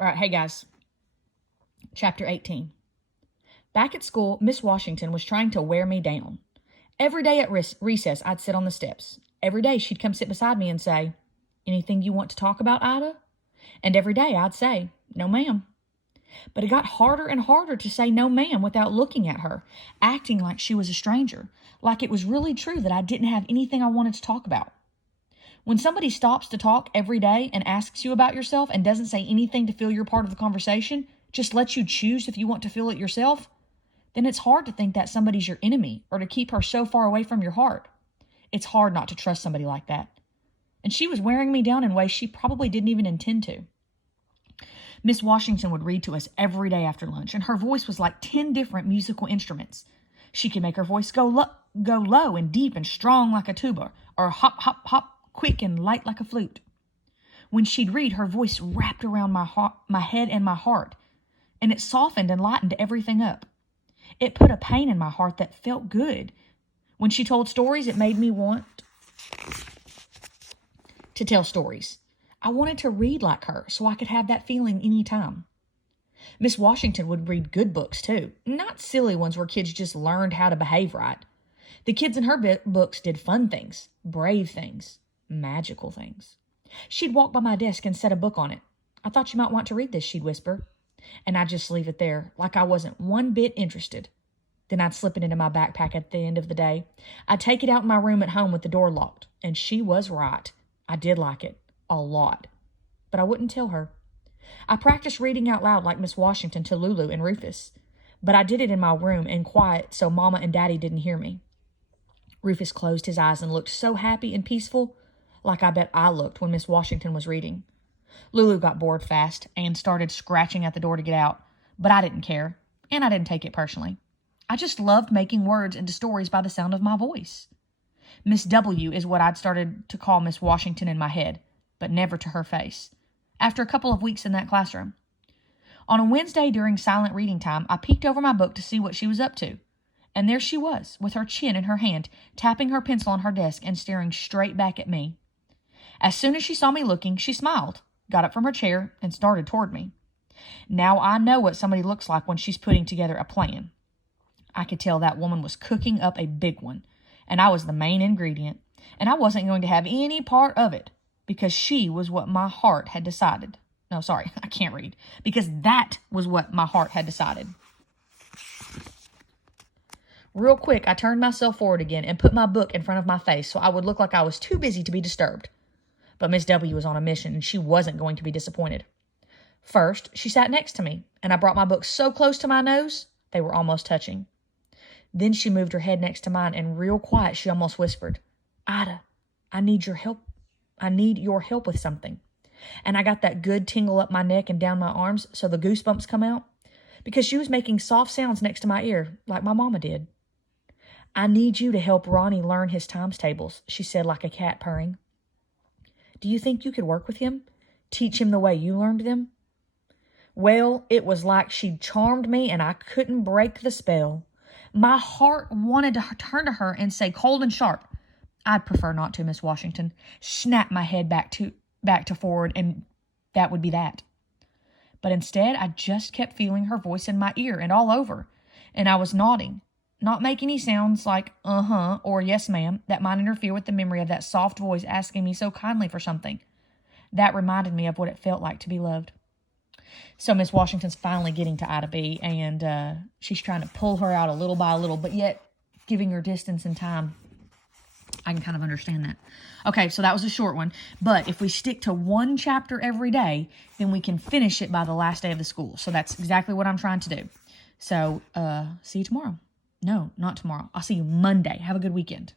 All right, hey guys, chapter 18. Back at school, Miss Washington was trying to wear me down. Every day at recess, I'd sit on the steps. Every day, she'd come sit beside me and say, "Anything you want to talk about, Ida?" And every day, I'd say, "No, ma'am." But it got harder and harder to say no, ma'am, without looking at her, acting like she was a stranger, like it was really true that I didn't have anything I wanted to talk about. When somebody stops to talk every day and asks you about yourself and doesn't say anything to feel you're part of the conversation, just lets you choose if you want to feel it yourself, then it's hard to think that somebody's your enemy or to keep her so far away from your heart. It's hard not to trust somebody like that. And she was wearing me down in ways she probably didn't even intend to. Miss Washington would read to us every day after lunch, and her voice was like 10 different musical instruments. She could make her voice go low and deep and strong like a tuba, or hop, hop, hop, quick and light like a flute. When she'd read, her voice wrapped around my head and my heart, and it softened and lightened everything up. It put a pain in my heart that felt good. When she told stories, it made me want to tell stories. I wanted to read like her so I could have that feeling anytime. Miss Washington would read good books too, not silly ones where kids just learned how to behave right. The kids in her books did fun things, brave things, magical things. She'd walk by my desk and set a book on it. "I thought you might want to read this," she'd whisper. And I'd just leave it there, like I wasn't one bit interested. Then I'd slip it into my backpack at the end of the day. I'd take it out in my room at home with the door locked. And she was right. I did like it. A lot. But I wouldn't tell her. I practiced reading out loud like Miss Washington to Lulu and Rufus. But I did it in my room in quiet so Mama and Daddy didn't hear me. Rufus closed his eyes and looked so happy and peaceful, like I bet I looked when Miss Washington was reading. Lulu got bored fast and started scratching at the door to get out, but I didn't care, and I didn't take it personally. I just loved making words into stories by the sound of my voice. Miss W is what I'd started to call Miss Washington in my head, but never to her face, after a couple of weeks in that classroom. On a Wednesday during silent reading time, I peeked over my book to see what she was up to, and there she was, with her chin in her hand, tapping her pencil on her desk and staring straight back at me. As soon as she saw me looking, she smiled, got up from her chair, and started toward me. Now I know what somebody looks like when she's putting together a plan. I could tell that woman was cooking up a big one, and I was the main ingredient, and I wasn't going to have any part of it, because she was what my heart had decided. No, sorry, I can't read. Because that was what my heart had decided. Real quick, I turned myself forward again and put my book in front of my face so I would look like I was too busy to be disturbed. But Miss W was on a mission, and she wasn't going to be disappointed. First, she sat next to me, and I brought my book so close to my nose, they were almost touching. Then she moved her head next to mine, and real quiet, she almost whispered, "Ida, I need your help. I need your help with something." And I got that good tingle up my neck and down my arms, so the goosebumps come out, because she was making soft sounds next to my ear, like my mama did. "I need you to help Ronnie learn his times tables," she said like a cat purring. "Do you think you could work with him? Teach him the way you learned them?" Well, it was like she'd charmed me and I couldn't break the spell. My heart wanted to turn to her and say cold and sharp, "I'd prefer not to, Miss Washington." Snap my head back to forward, and that would be that. But instead, I just kept feeling her voice in my ear and all over, and I was nodding, not making any sounds like "uh-huh" or "yes, ma'am" that might interfere with the memory of that soft voice asking me so kindly for something. That reminded me of what it felt like to be loved. So Miss Washington's finally getting to Ida B, and she's trying to pull her out a little by a little, but yet giving her distance and time. I can kind of understand that. Okay, so that was a short one, but if we stick to one chapter every day, then we can finish it by the last day of the school. So that's exactly what I'm trying to do. So see you tomorrow. No, not tomorrow. I'll see you Monday. Have a good weekend.